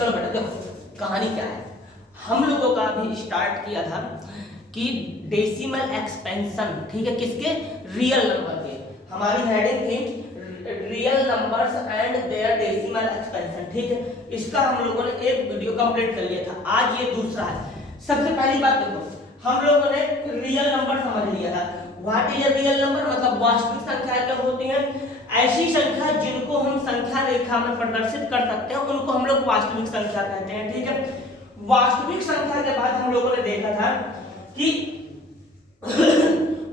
चलो बेटा देखो कहानी क्या है। हम लोगों का अभी स्टार्ट किया था कि डेसिमल एक्सपेंशन, ठीक है, किसके, रियल नंबर के। हमारी हेडिंग थी real numbers and their decimal expansion, ठीक है। इसका हम लोगों ने एक वीडियो कंप्लीट कर लिया था, आज ये दूसरा है। सबसे पहली बात देखो, हम लोगों ने रियल नंबर समझ लिया था। What is a real number, मतलब वास्तविक संख्या क्या होती है, ऐसी संख्या जिनको हम संख्या रेखा में प्रदर्शित कर सकते हैं उनको हम लोग वास्तविक संख्या कहते हैं, ठीक है। वास्तविक संख्या के बाद हम लोगों ने देखा था कि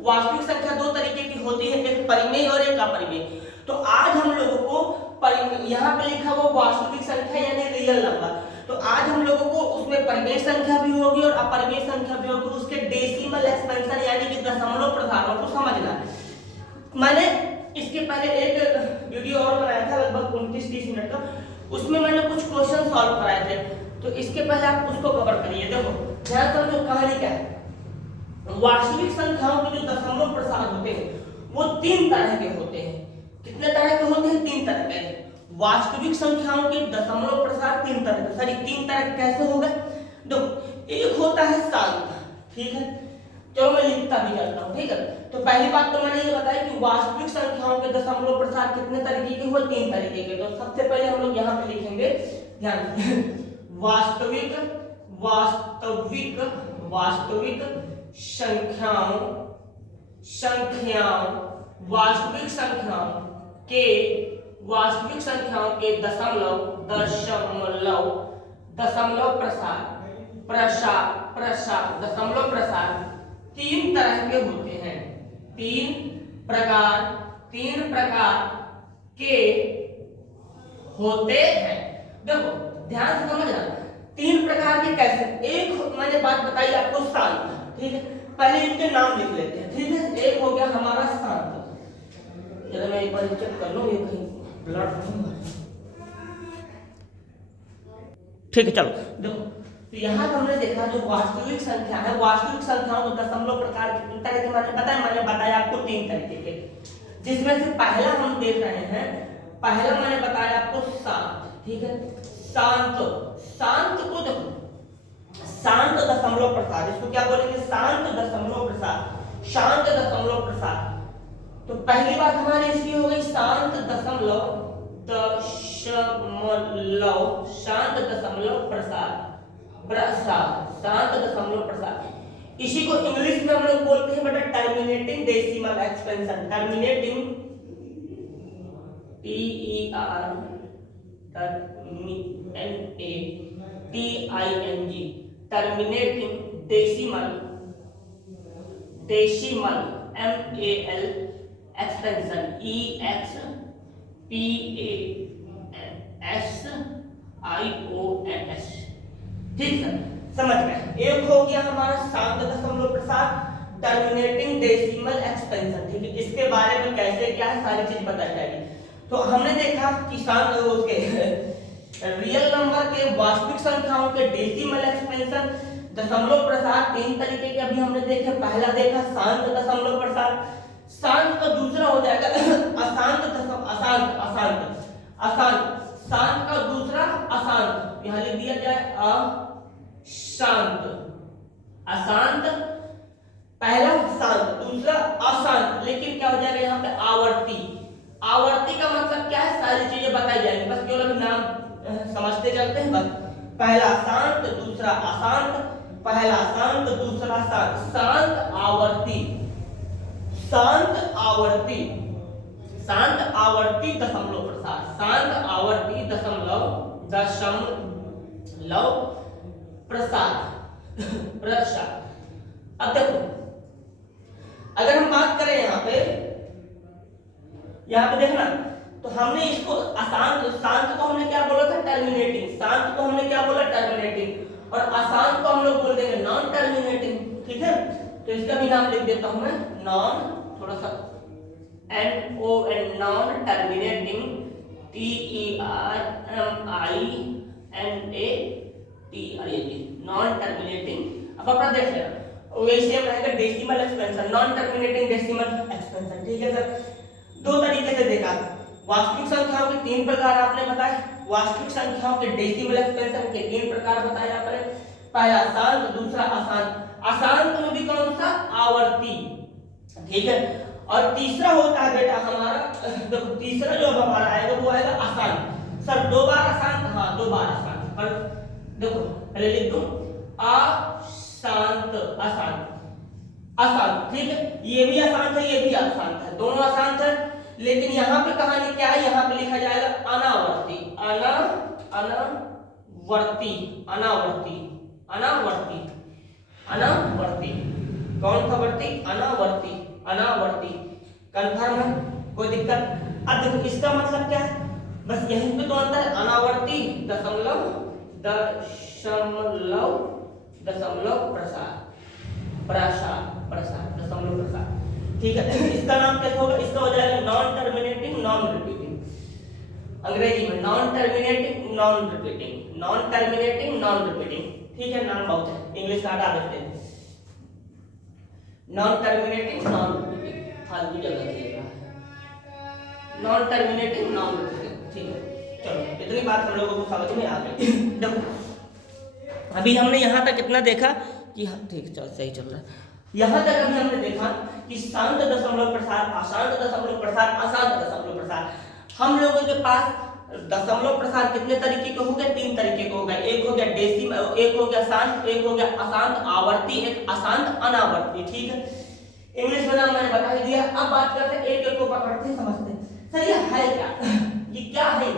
वास्तविक संख्या दो तरीके की होती है, एक परिमेय और एक अपरिमेय। तो आज हम लोगों को यहाँ पे लिखा हुआ वास्तविक संख्या यानी रियल नंबर, तो आज हम लोगों को उसमें परिमेय संख्या भी होगी और अपरिमेय संख्या भी होगी, उसके डेसिमल एक्सपेंशन यानी कि दशमलव प्रसारों को समझना है। मैंने इसके पहले एक वीडियो और बनाया था लगभग 29-30 मिनट का, उसमें मैंने कुछ क्वेश्चन सॉल्व कराए थे, तो इसके पहले आप उसको कवर करिए। देखो ध्यान समझो कहानी क्या है। वास्तविक संख्याओं के जो दशमलव प्रसार होते हैं वो तीन तरह के होते हैं। कितने तरह के होते हैं, तीन तरह के। वास्तविक संख्याओं के दशमलव प्रसार तीन तरह के, सॉरी तीन तरह के कैसे होगा, देखो एक होता है शांत, ठीक है, चलो मैं लिखता भी जाता हूँ, ठीक है। तो पहली बात तो मैंने ये बताया कि वास्तविक संख्याओं के दशमलव प्रसार कितने तरीके के हो, तीन तरीके के। तो सबसे पहले हम लोग यहाँ पे लिखेंगे, ध्यान वास्तविक वास्तविक वास्तविक संख्याओं वास्तविक संख्याओं के दशमलव दशमलव प्रसार तीन तरह के होते हैं, तीन प्रकार के होते हैं। देखो ध्यान से समझना, तीन प्रकार के कैसे, एक मैंने बात बताई आपको शांत, ठीक है। पहले इनके नाम लिख लेते हैं, ठीक है। एक हो गया हमारा शांत, चलो मैं एक बार चेक कर लूं ये कहीं ब्लड, ठीक है। चलो देखो, तो यहाँ पर हमने देखा जो वास्तविक संख्या है, वास्तविक संख्याओं को दशमलव प्रकार के तरह के मैंने बताया आपको तीन तरीके के, जिसमें से पहला हम देख रहे हैं, पहला मैंने बताया आपको शांत, ठीक है। शांत को देखो, शांत दशमलव प्रसार, इसको क्या बोलेंगे, शांत दशमलव प्रसार। तो पहली बात हमारी इसकी हो गई शांत दशमलव प्रसार। इसी को इंग्लिश में हम लोग बोलते हैं बेटा terminating decimal expansion, terminating terminating decimal expansion EXPANSIONS, ठीक है, समझ गए। एक हो गया हमारा शांत दशमलव प्रसार, टर्मिनेटिंग डेसिमल एक्सपेंशन, ठीक है। इसके बारे में कैसे क्या है सारी चीज बताई जाएगी। तो हमने देखा कि शांत उसके रियल नंबर के वास्तविक संख्याओं के डेसिमल एक्सपेंशन दशमलव प्रसार तीन तरीके के अभी हमने देखे। पहला देखा शांत दशमलव प्रसार, शांत का दूसरा हो जाएगा अशांत शांत का दूसरा अशांत, यहां लिख दिया जाए अशांत, पहला शांत दूसरा अशांत, लेकिन क्या हो जाएगा यहाँ पे आवर्ती का मतलब क्या है, सारी चीजें बताई जाएंगी, बस केवल अभी नाम समझते चलते हैं बस। पहला शांत दूसरा अशांत, पहला शांत दूसरा शांत, शांत आवर्ती दशमलव प्रसार, शांत आवर्ती दशमलव प्रसार। अब देखो अगर हम बात करें यहाँ पे देखना, तो हमने इसको शांत को हमने क्या बोला था, टर्मिनेटिंग, शांत को हमने क्या बोला, टर्मिनेटिंग, और अशांत को हम लोग बोल देंगे नॉन टर्मिनेटिंग, ठीक है। तो इसका भी नाम लिख देता हूं मैं, नॉन, थोड़ा सा NON, non terminating, TERMINATING, non terminating. अब अपना देख लेना वैसे हम रहेगा decimal expansion, non terminating decimal expansion, ठीक है सर। दो तरीके से देखा, वास्तविक संख्याओं के 3 प्रकार आपने बताए, वास्तविक संख्याओं के डेसिमल एक्सपेंशन के 3 प्रकार बताए आपने, पहला शांत, दूसरा अशांत, अशांत में भी कौन सा, आवर्ती, ठीक है, और तीसरा होता है बेटा हमारा, देखो तीसरा जो अब हमारा आएगा वो आएगा अशांत। सर 2 बार अशांत, हाँ 2 बार अशांत, पर देखो पहले लिख दो अशांत, अशांत, अशांत, ठीक है, ये भी अशांत है, ये भी अशांत है, दोनों अशांत है, लेकिन यहाँ पे कहानी क्या है, यहाँ पे लिखा जाएगा अनावर्ती, अनावर्ती, अनावर्ती, अनावर्ती, अनावर्ती, कौन सा वर्ती, अनावर्ती, अनावर्ती, कंफर्म है, कोई दिक्कत। अब देखो इसका मतलब क्या है, बस यहीं पे तो अंतर है, अनावर्ती दशमलव, दशमलव, दशमलव प्रसार, प्रसार, प्रसार, दशमलव प्रसार, ठीक है। इसका नाम कैसे होगा, इसका हो जाएगा नॉन टर्मिनेटिंग नॉन रिपीटिंग, अंग्रेजी में non terminating non repeating, non terminating non repeating, ठीक है, नाम बहुत है, इंग्लिश का हटा देते हैं, नॉन टर्मिनेटिंग नॉन रिपीटिंग, फालतू जगह दिएगा, नॉन टर्मिनेटिंग नॉन रिपीटिंग, ठीक है। चलो इतनी बात हम लोगों को समझ में आ गई। देखो अभी हमने यहाँ तक इतना देखा कि हाँ ठीक चल सही चल रहा है, यहाँ तक अभी हमने देखा कि शांत दशमलव प्रसार, अशांत दशमलव प्रसार, अशांत दशमलव प्रसार। हम लोगों के पास दशमलव प्रसार कितने तरीके के हो गए, 3 तरीके के हो गए, एक हो गया डेसिमल, एक हो गया शांत, एक हो गया अशांत आवर्ती, एक अशांत अनावर्ती, ठीक है। इंग्लिश में नाम मैंने बता ही दिया। अब बात करते हैं एक एक को पकड़ते समझते हैं, सर ये है क्या, ये क्या है।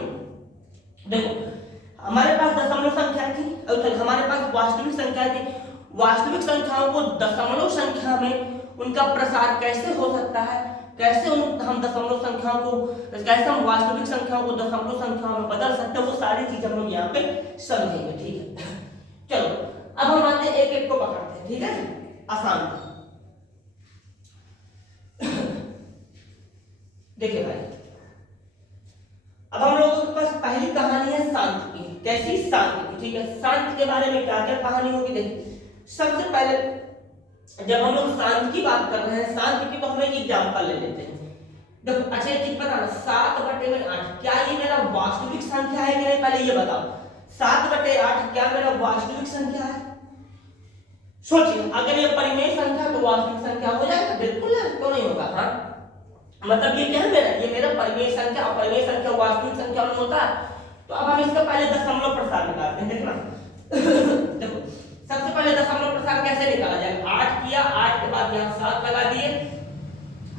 देखो हमारे पास दशमलव संख्या थी और हमारे पास वास्तविक संख्या थी, वास्तविक संख्याओं को दशमलव संख्या में उनका प्रसार कैसे हो सकता है, कैसे हम दशमलव संख्याओं को, कैसे हम वास्तविक संख्याओं को दशमलव संख्याओं में बदल सकते हैं, वो सारी चीज हम लोग यहाँ पे समझेंगे, ठीक है। चलो अब हम आते हैं एक एक को पकड़ते हैं, ठीक है। अशांत, देखिए भाई अब हम लोगों के पास पहली कहानी है शांत की, कैसी, शांत की, ठीक है। शांत के बारे में क्या क्या कहानी होगी, देखिए सबसे पहले जब हम लोग शांत की बात कर रहे हैं, शांत की तो हम एक एग्जांपल ले लेते हैं। देखो अच्छा एक चीज बताना, 7/8 क्या ये मेरा वास्तविक संख्या है कि नहीं, पहले ये बताओ 7/8 क्या मेरा वास्तविक संख्या है। सोचिए अगर ये परिमेय संख्या तो वास्तविक संख्या हो जाएगा, बिल्कुल है, क्यों नहीं होगा, हाँ मतलब ये क्या है मेरा, ये मेरा परिमेय संख्या, और परिमेय संख्या वास्तविक संख्या में होता है। तो अब हम इसका पहले दशमलव प्रसार निकालते हैं, देखना देखो सबसे पहले दशमलव प्रसार कैसे निकाला जाए, 8 किया, 8 के बाद यहाँ 7 लगा दिए,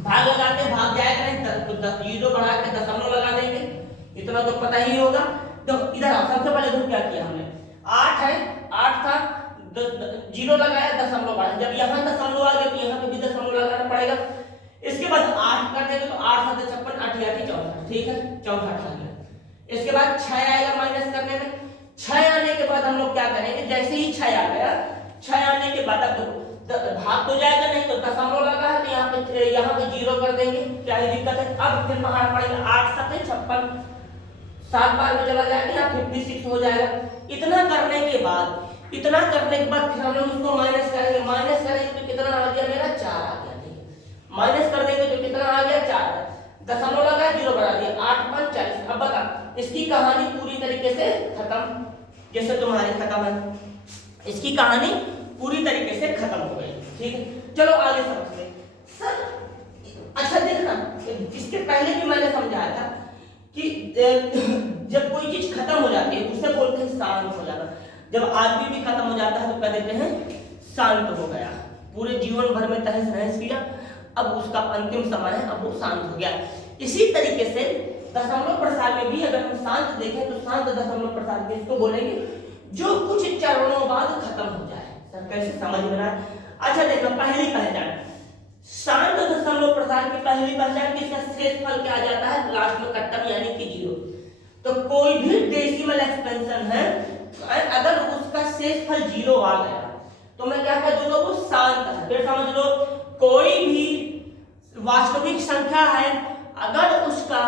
भाग लगाते हैं, भाग जाएगा नहीं तो 10 जीरो बढ़ा के दशमलव लगा देंगे, इतना तो पता ही होगा। तो इधर सबसे पहले तो क्या किया हमने, 8 है, 8 था, जीरो लगाया, दशमलव बढ़ा, जब यहाँ दशमलव आ गया तो यहाँ पे भी दशमलव लगाना पड़ेगा। इसके बाद 8 कर देंगे तो 8 7 56 8 या 64, ठीक है, 64 आ गया। इसके बाद 6 आएगा माइनस करने में, 6 आने के बाद हम लोग क्या करेंगे, जैसे ही 6 आ गया, 6 आने के बाद अब भाग तो जाएगा नहीं तो दशमलव लगा है तो यहाँ पे जीरो कर देंगे, क्या ही दिक्कत है। अब फिर पहाड़ पड़ेगा, 8 7 56, 7 बार में चला जाएगा, यहाँ 56 हो जाएगा। इतना करने के बाद फिर हम लोग इसको माइनस करेंगे, माइनस करेंगे तो कितना आ गया मेरा, 4 आ गया, ठीक है। माइनस कर देंगे तो कितना आ गया, 4, दशमलव लगाया, जीरो बढ़ा दिया, 8 5 40। अब बता इसकी कहानी पूरी तरीके से खत्म, जैसे तुम्हारी खत्म है, इसकी कहानी पूरी तरीके से खत्म हो गई, ठीक है। चलो आगे समझते हैं। सर अच्छा देखना, इसके पहले भी मैंने समझाया था कि जब कोई चीज खत्म हो जाती है उसे बोलते हैं शांत हो जाना। जब आदमी भी खत्म हो जाता है तो कह देते हैं शांत हो गया, पूरे जीवन भर में तहस नहस किया, अब उसका अंतिम समय है, अब वो शांत हो गया। इसी तरीके से दशमलव प्रसार में भी अगर हम शांत देखें तो शांत दशमलव प्रसार में इसको बोलेंगे जो कुछ चरणों बाद खत्म हो जाए। सर कैसे समझ में आया? अच्छा देखो पहली पहचान, शांत दशमलव प्रसार की पहली पहचान की इसका शेषफल क्या आ जाता है, लास्ट में कट्टम यानी कि जीरो। तो कोई भी डेसिमल एक्सपेंशन है अगर उसका शेषफल जीरो आ गया तो मैं क्या कह दूंगा, वो शांत है। फिर समझ लो कोई भी वास्तविक संख्या है अगर उसका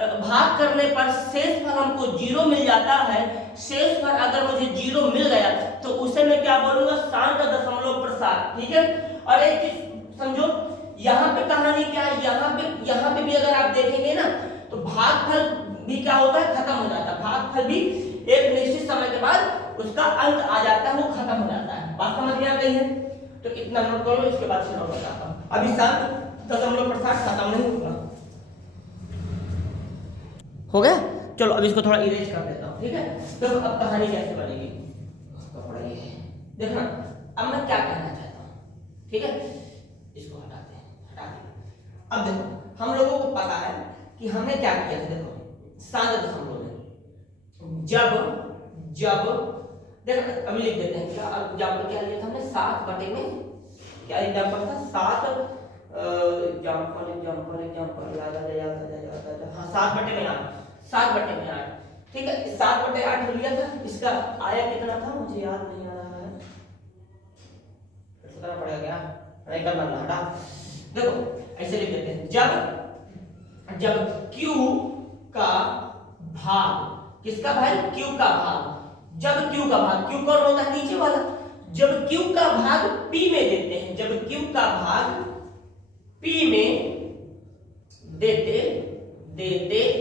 भाग करने पर शेषफल हमको जीरो मिल जाता है, शेषफल अगर मुझे जीरो मिल गया तो उसे मैं क्या बोलूंगा, शांत दशमलव प्रसार, ठीक है। और एक चीज समझो, यहाँ पे कहानी क्या है, यहाँ पे भी अगर आप देखेंगे ना तो भागफल भी क्या होता है, खत्म हो जाता है। भागफल भी एक निश्चित समय के बाद उसका अंत आ जाता है, वो खत्म हो जाता है। बात समझ में आ गई है? तो इतना नोट करो, इसके बाद से नोट बताता हूँ। अभी 7.5 खत्म नहीं होगा, हो गया? चलो अब इसको थोड़ा इरेज कर देता हूँ, ठीक है? तो अब कहानी कैसे बनेगी तो पढ़ेंगे। देखना अब मैं क्या कहना चाहता हूँ, ठीक है? इसको हटाते हैं, हटा दें। अब देखो हम लोगों को पता है कि हमने क्या किया था। देखो 7 में जब देखो अभी लिख देते हैं क्या एग्जाम्पल क्या लिया था हमने, 7 बटे में क्या एग्जाम्पल था, 7 एग्जाम्पल याद आ जाए। हाँ 7 बटे में 8, 7 बटे में 8, ठीक है? 7 बटे 8 लिया था, इसका आया कितना था मुझे याद नहीं आ रहा है, करना पड़ेगा क्या, नहीं करना ना, हटा। देखो ऐसे लिख देते हैं, जब Q का भाग, किसका भाई, Q का भाग, जब Q का भाग, Q कौन होता है, नीचे वाला, जब Q का भाग P में देते हैं, जब Q का भाग P में देते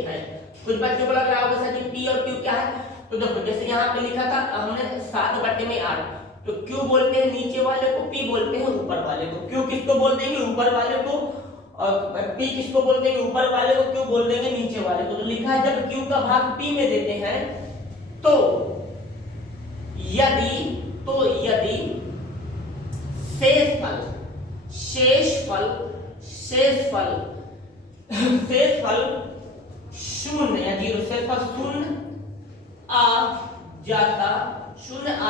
हैं। कुछ बच्चों को लग रहा होगा सर कि P और Q क्या है, तो देखो जैसे यहाँ पे लिखा था हमने 7 बटे में 8, तो Q बोलते हैं नीचे वाले को, P बोलते हैं ऊपर वाले को। Q किसको बोल देंगे, ऊपर वाले को, और P किसको बोल देंगे, ऊपर वाले को, Q बोल देंगे नीचे वाले को। तो लिखा है जब Q का भाग P में देते हैं तो यदि शेषफल शून्य या 0, शेषफल शून्य आ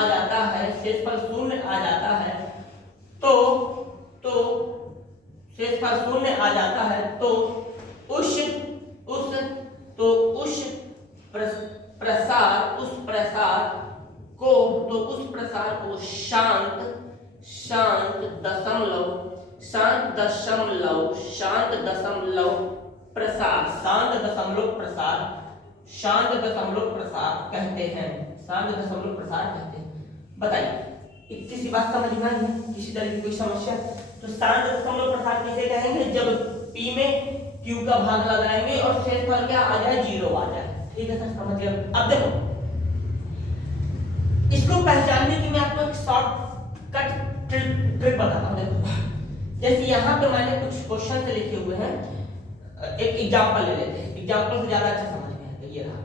जाता है, शेषफल शून्य आ जाता है, तो शेषफल शून्य आ जाता है तो उस प्रसार को शांत दशमलव प्रसार कहते हैं। बताइए इतनी सी बात समझ में आई है? किसी तरह की कोई समस्या? तो शांत दशमलव प्रसार किसे कहेंगे, जब P में Q का भाग लगाएंगे और शेषफल क्या आ जाए, 0 आ जाए। ठीक है सर, समझ गए? अब देखो इसको पहचानने की मैं आपको एक शॉर्टकट ट्रिक बताता हूँ। देखो जैसे यहाँ पे मैंने कुछ क्वेश्चन लिखे हुए हैं, एक एग्जांपल ले लेते हैं, एग्जांपल से ज्यादा अच्छा समझ में आएगा। ये रहा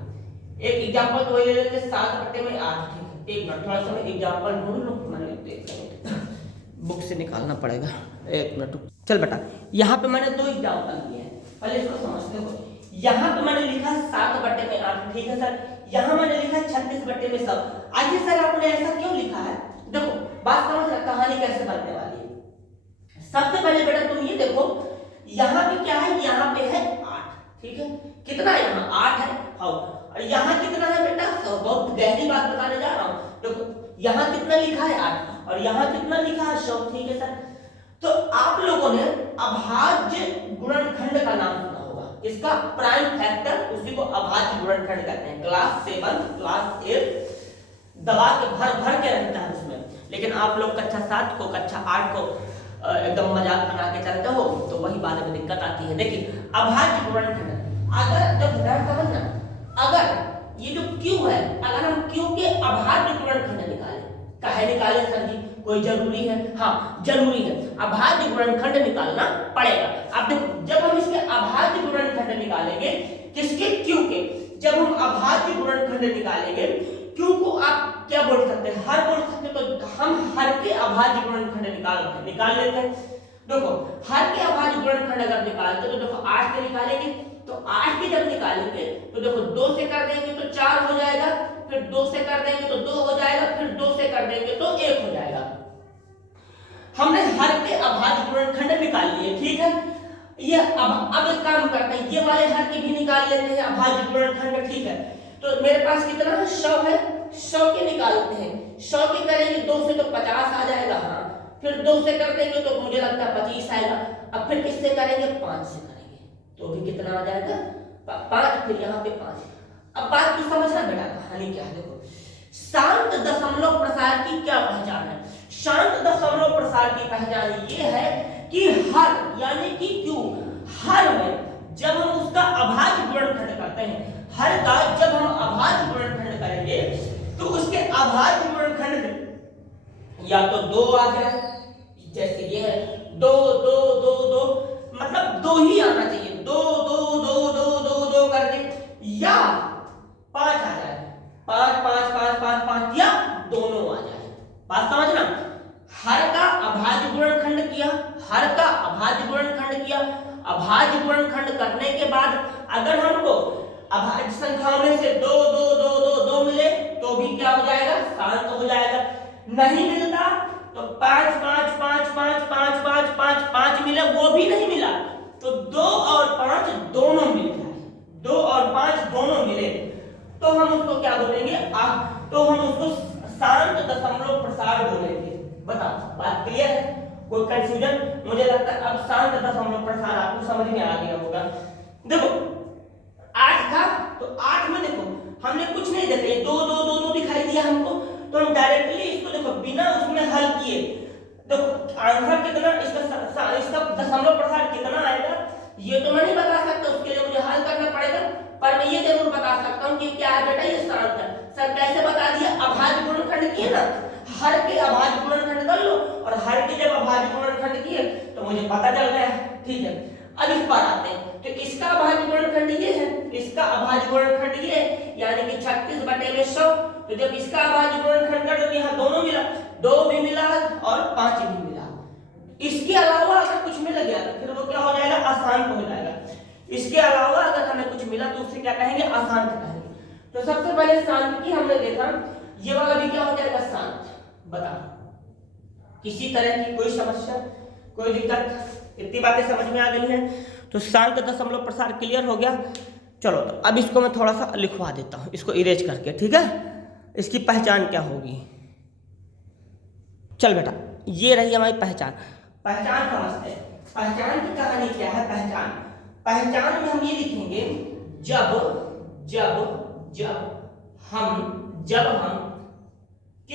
एक एग्जांपल, तो ले लेते हैं 7 बटे में 8, ठीक है? एक मिनट थोड़ा सा मैं एग्जांपल ढूंढ लूं, मैंने बुक से निकालना पड़ेगा, एक मिनट। चल बेटा यहाँ पे मैंने 2 एग्जांपल लिए हैं, पहले इसको समझते हो। यहाँ पे मैंने लिखा 7 बटे में 8, ठीक है सर? यहाँ मैंने लिखा 36 बटे में 100। आइए सर आपने ऐसा क्यों लिखा है? देखो बात समझ रहा, कहानी कैसे बनने वाली है। सबसे पहले बेटा तुम ये देखो, यहाँ पे क्या है, यहाँ पे है 8, ठीक है? कितना है यहाँ, 8 है। हाँ, और यहाँ कितना है बेटा, बहुत गहरी बात बताने जा रहा हूँ। देखो यहाँ कितना लिखा है, 8, और यहाँ कितना लिखा है, 100, ठीक है सर? तो आप लोगों ने अभाज्य गुणनखंड का नाम सुना होगा, इसका प्राइम फैक्टर, उसी को अभाज्य गुणनखंड कहते हैं। क्लास 7 क्लास 8 दबा के भर के रहता है उसमें, लेकिन आप लोग कक्षा 7 को, कक्षा 8 को एकदम मजाक बना के चलते हो, तो वही बाद में दिक्कत आती है। देखिए अभाज्य गुणनखंड, अगर जब समझना, अगर ये जो Q है, अगर हम Q के अभाज्य गुणनखंड निकालें, काहे निकालें सर जी, कोई जरूरी है? हाँ जरूरी है, अभाज्य गुणनखंड निकालना पड़ेगा। अब देखो जब हम इसके अभाज्य गुणनखंड निकालेंगे, किसके, Q के, जब हम अभाज्य गुणनखंड निकालेंगे, Q को आप क्या बोल सकते हैं, हर बोल सकते हैं, तो हम हर के अभाज्य गुणनखंड निकाल लेते हैं। देखो हर के अभाज्य गुणनखंड अगर निकालते तो देखो 8 के निकालेंगे, तो 8 के जब निकालेंगे तो देखो 2 से कर देंगे तो 4 हो जाएगा, फिर 2 से कर देंगे तो 2 हो जाएगा, फिर 2 से कर देंगे तो 1 हो जाएगा। हमने हर के अभाज्य गुणनखंड निकाल लिए, ठीक है? ये अब एक काम करते हैं, ये वाले हर के भी निकाल लेते हैं अभाज्य गुणनखंड, ठीक है? तो मेरे पास कितना है, 100 है, 100 के निकालते हैं, 100 के करेंगे 2 से तो 50 आ जाएगा, हाँ, फिर 2 से कर देंगे तो मुझे लगता है 25 आएगा। अब फिर किससे करेंगे, 5 से करेंगे तो भी कितना आ जाएगा, 5, फिर यहाँ पे 5। अब बात को समझना बेटा, कहानी क्या है? देखो शांत दशमलव प्रसार की क्या पहचान है? शांत दशमलव प्रसार की पहचान ये है कि हर, यानी कि Q, हर में जब हम उसका अभाज्य गुणनखंड करते हैं, हर का जब हम अभाज्य गुणनखंड करेंगे तो उसके अभाज्य गुणनखंड या तो 2 आ जाए, जैसे ये है 2 2 2 2, मतलब 2 ही आना चाहिए, 2 2 2 2 2 2 करके, या 5 आ जाए, 5 5 5 5 5, या दोनों आ जाए। बात समझना, हर का अभाज्य गुणनखंड किया, हर का अभाज्य गुणनखंड किया, अभाज्य गुणनखंड करने के बाद अगर हमको अभाज्य संख्याओं में से 2 2 2 2 2 मिले तो भी क्या हो जाएगा, शांत हो जाएगा। नहीं मिलता तो 5 5 5 5 5 5 5 5 मिले, वो भी नहीं मिला तो 2 और 5 दोनों मिल जाए, 2 और 5 दोनों मिले तो हम उसको क्या बोलेंगे, तो हम उसको शांत दशमलव प्रसार बोलेंगे। बताओ, बात क्लियर है? कोई कंफ्यूजन? मुझे लगता है अब शांत दशमलव प्रसार आपको समझ में आ गया होगा। देखो 8 था तो 8 में देखो हमने कुछ नहीं देखे, 2 2 2 2 दिखाई दिया हमको, तो हम डायरेक्टली इसको देखो बिना उसमें हल किए, देखो आंसर कितना, इसका दशमलव प्रसार कितना आएगा ये तो मैं नहीं बता सकता, उसके लिए मुझे हल करना पड़ेगा, पर मैं ये जरूर बता सकता हूँ कि क्या है बेटा, ये शांत है। सर कैसे बता दिया, अभाज्य गुणनखंड किए ना, हर के अभाज्य गुणनखंड कर लो, और हर के जब अभाज्य गुणनखंड किए तो मुझे पता चल गया, ठीक है। अब इस पर आते हैं, तो इसका अभाज्य गुणनखंड ये है, इसका अभाज्य गुणनखंड ये है, यानी कि 36/100, तो जब इसका अभाज्य गुणनखंड कर तो यहाँ दोनों मिला, 2 भी मिला और 5 भी मिला। इसके अलावा अगर कुछ मिल गया तो फिर वो क्या हो जाएगा, अशांत हो जाएगा। इसके अलावा अगर हमें कुछ मिला तो उससे क्या कहेंगे, अशांत कहेंगे। तो सबसे पहले शांत की हमने देखा, ये वाला भी क्या हो जाएगा, शांत। बताओ किसी तरह की कोई समस्या, कोई दिक्कत? इतनी बातें समझ में आ गई हैं, तो शांत दशमलव प्रसार क्लियर हो गया। चलो तो अब इसको मैं थोड़ा सा लिखवा देता हूँ, इसको इरेज करके, ठीक है। इसकी पहचान क्या होगी, चल बेटा ये रही हमारी पहचान। पहचान समझते हैं, पहचान की कहानी क्या है। पहचान में हम ये लिखेंगे, जब हम Q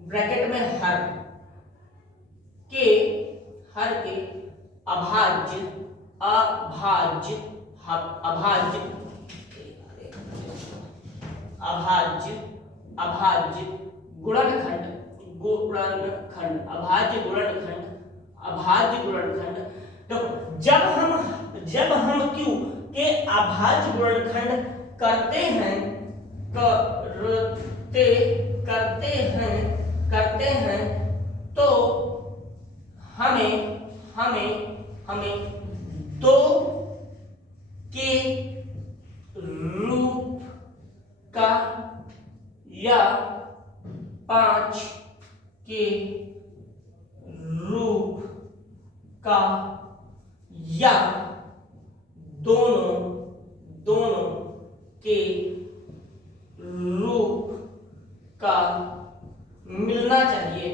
ब्रैकेट में हर के अभाज्य गुणनखंड, तो जब हम Q के अभाज्य गुणनखंड करते हैं तो हमें 2 के रूप का या 5 के रूप का या दोनों के रूप का मिलना चाहिए,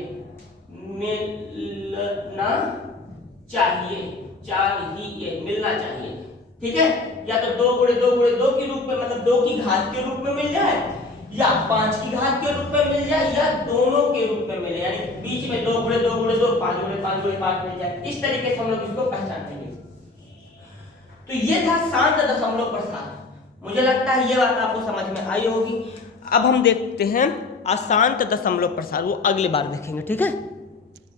मिलना चाहिए, ठीक है। या तो 2 गुणे 2 गुणे 2 के रूप में, मतलब 2 की घात के रूप में मिल जाए, या 5 की घात के रूप में मिल जाए, या दोनों के रूप में मिले, यानी बीच में 2 गुणे 2 गुणे 2, 5 गुणे 5 गुणे 5 मिल जाए। इस तरीके से हम लोग इसको पहचानेंगे। तो ये था शांत दशमलव प्रसार। मुझे लगता है ये बात आपको समझ में आई होगी। अब हम देखते हैं अशांत दशमलव प्रसार, वो अगली बार देखेंगे, ठीक है।